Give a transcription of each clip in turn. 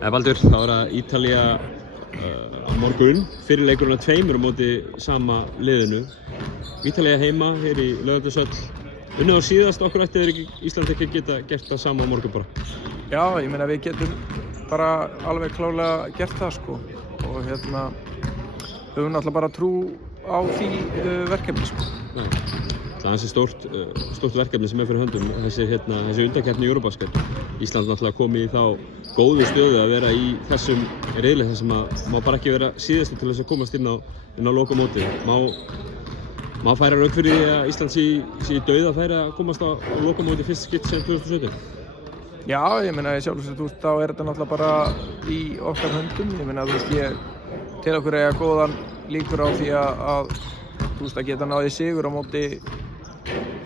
Baldur, þá er það Ítalía á morgun, fyrir leikurinn að tveimur á móti sama liðinu. Ítalía heima hér í Laugardalshöll. Unnið á síðast, okkur ætti Ísland ekki geta gert það sama á morgun bara? Já, ég meina við getum bara alveg klárlega gert það sko. Og höfum náttúrulega bara trú á því verkefni sko. Það er stórt verkefni sem fyrir höndum, þessi undankeppni í Eurobasket. Ísland náttúrulega komið í þá góðu stöðu að vera í þessum riðli þar sem að má bara ekki vera síðastur til þess að komast inn á lokamótið. Má færa rauk fyrir því að Ísland sé í dauðafæri að komast á lokamótið fyrst skipt sem 2017? Já, ég meina þá er þetta náttúrulega bara í okkar höndum. Ég meina ég til okkur eiga góðan líkur á því að geta náði sigur á móti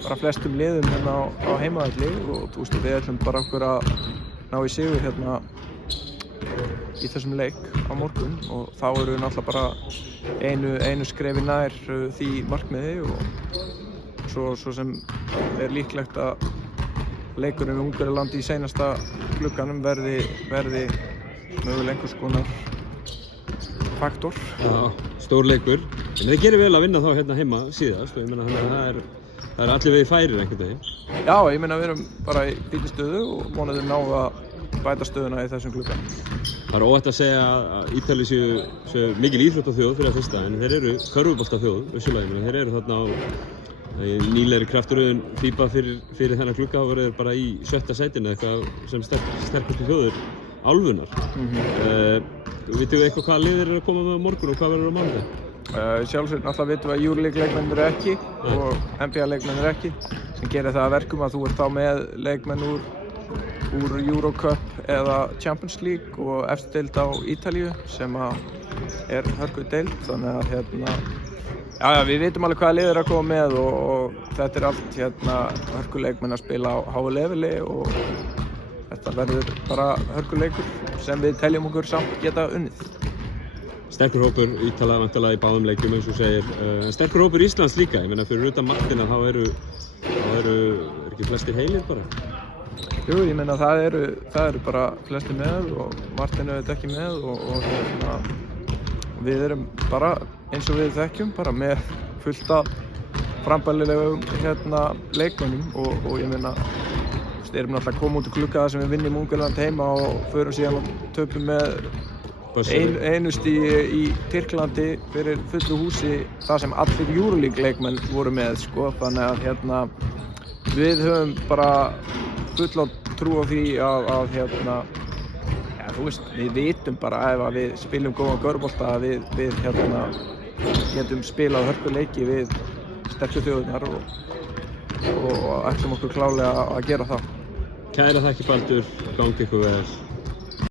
bara flestum liðum hérna á heimavelli og við ætlum bara okkur að ná í sigur hérna í þessum leik á morgun og þá erum við náttúrulega bara einu skrefi nær því markmiði og svo sem er líklegt að leikurinn við Ungverjaland í seinasta glugganum verði mögulega einhvers konar faktor. Já, stór leikur. En þið gerir vel að vinna þá hérna heima síðast og ég meina það er allir vegið færir einhvern veginn. Já, ég meina við erum bara í fínni stöðu og vonandi ná að bæta stöðuna í þessum glugga. Það er óhætt að segja að Ítalíu séu mikil íþróttaþjóð fyrir að fyrsta en þeir eru körfuboltaþjóð, vissulega. Þeir eru þarna á nýlegri krafturöðun FIBA fyrir þennan glugga þá voru þeir bara í 7. sætinu eitthvað sem sterkustu þjóðir álfunnar. Vitum við eitthvað hvaða lið þeir eru að koma með á morgun og hvað verður á mánudag? Sjálfsögðu náttúrulega vitum við að EuroLeague-leikmenn eru ekki og NBA-leikmenn eru ekki sem gerir það að verkum að þú ert þá með leikmenn úr Eurocup eða Champions League og efstu deild á Ítalíu sem er hörku deild þannig að við vitum alveg hvaða lið eru að koma með og þetta er allt hörkuleikmenn að spila á háu leveli og þetta verður bara hörkuleikur sem við teljum okkur samt geta unnið. Sterkur hópur Ítala væntanlega í báðum leikjum eins og segir. Sterkur hópur Íslands líka, ég meina fyrir utan Martina þá eru ekki flestir heilir bara? Jú, ég meina það eru bara flestir með og Martin er ekki með og við erum bara eins og við þekkjum bara með fullt af frambærilegum leikmönnum og ég meina við erum náttúrulega að koma út í glugga sem við vinnum Ungverjaland heima og förum síðan og töpum með einu stigi í Tyrklandi fyrir fullu húsi þar sem allir EuroLeague-leikmenn voru með sko. Þannig að við höfum bara fulla trú á því að við vitum bara ef að við spilum góðan körfubolta að við getum spilað hörkuleiki við sterku þjóðirnar og ætlum okkur klárlega að gera það. Kæra þakkir Baldur, gangi ykkur vel.